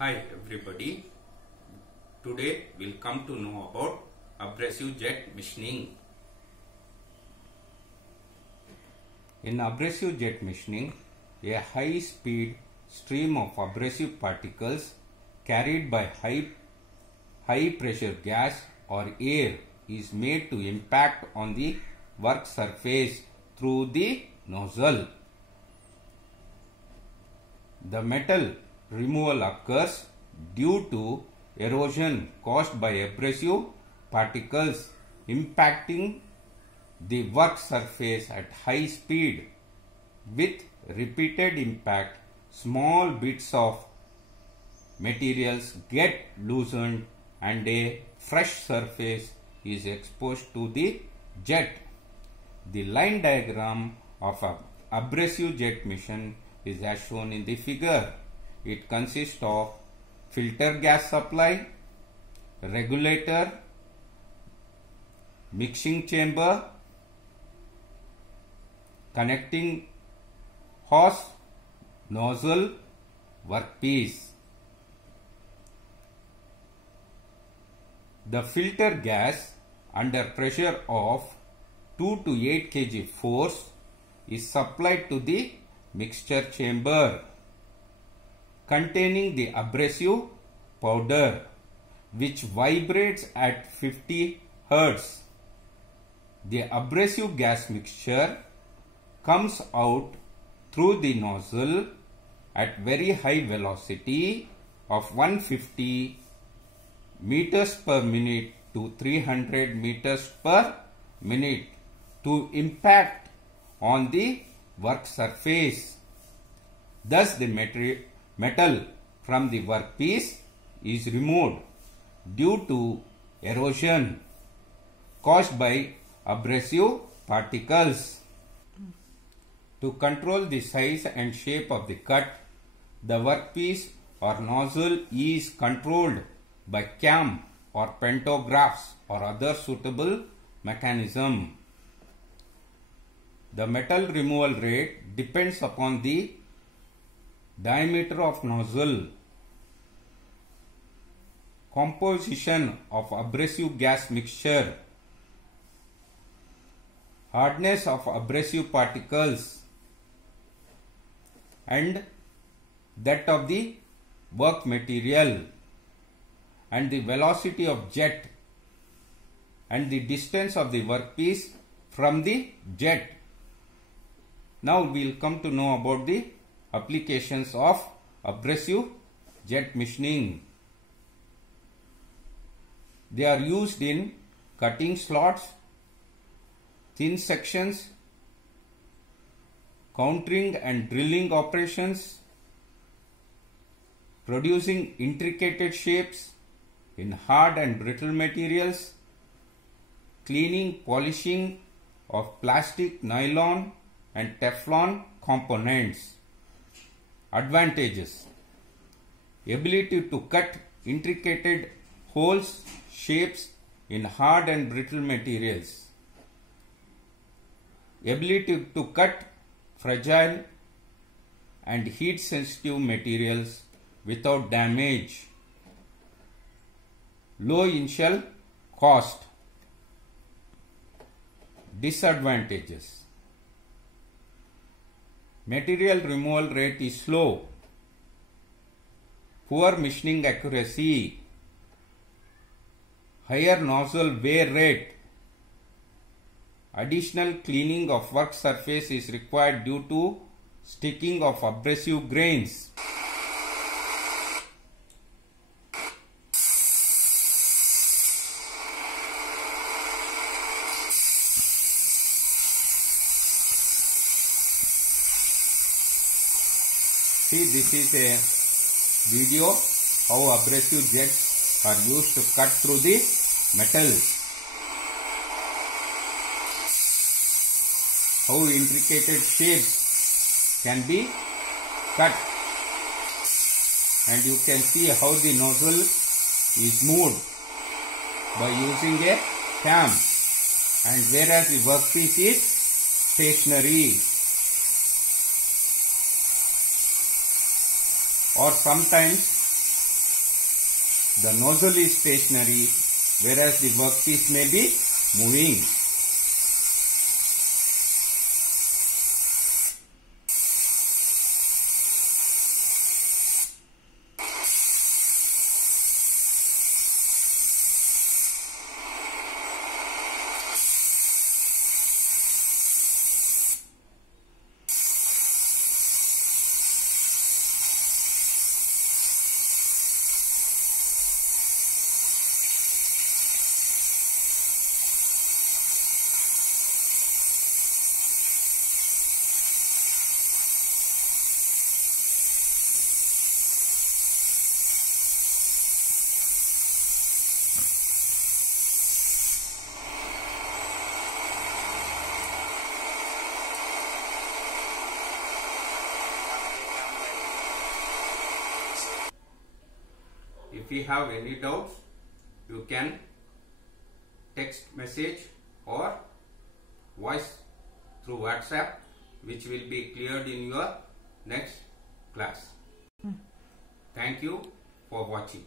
Hi everybody, today we'll come to know about abrasive jet machining. In abrasive jet machining, a high speed stream of abrasive particles carried by high pressure gas or air is made to impact on the work surface through the nozzle. The metal removal occurs due to erosion caused by abrasive particles impacting the work surface at high speed. With repeated impact, small bits of materials get loosened and a fresh surface is exposed to the jet. The line diagram of an abrasive jet machine is as shown in the figure. It consists of filter gas supply, regulator, mixing chamber, connecting hose, nozzle, workpiece. The filter gas under pressure of 2 to 8 kg force is supplied to the mixture chamber containing the abrasive powder, which vibrates at 50 Hz. The abrasive gas mixture comes out through the nozzle at very high velocity of 150 meters per minute to 300 meters per minute to impact on the work surface. Thus, the metal from the workpiece is removed due to erosion caused by abrasive particles. To control the size and shape of the cut, the workpiece or nozzle is controlled by cam or pantographs or other suitable mechanism. The metal removal rate depends upon the diameter of nozzle, composition of abrasive gas mixture, hardness of abrasive particles, and that of the work material, and the velocity of jet and the distance of the workpiece from the jet. Now we will come to know about the applications of abrasive jet machining. They are used in cutting slots, thin sections, countering and drilling operations, producing intricate shapes in hard and brittle materials, cleaning, polishing of plastic, nylon and Teflon components. Advantages: ability to cut intricate holes, shapes in hard and brittle materials, ability to cut fragile and heat sensitive materials without damage, low initial cost. Disadvantages: material removal rate is slow, poor machining accuracy, higher nozzle wear rate, additional cleaning of work surface is required due to sticking of abrasive grains. See, this is a video how abrasive jets are used to cut through the metal. How intricate shapes can be cut. And you can see how the nozzle is moved by using a cam. And whereas the workpiece is stationary. Or sometimes the nozzle is stationary, whereas the workpiece may be moving. If you have any doubts, you can text message or voice through WhatsApp, which will be cleared in your next class. Thank you for watching.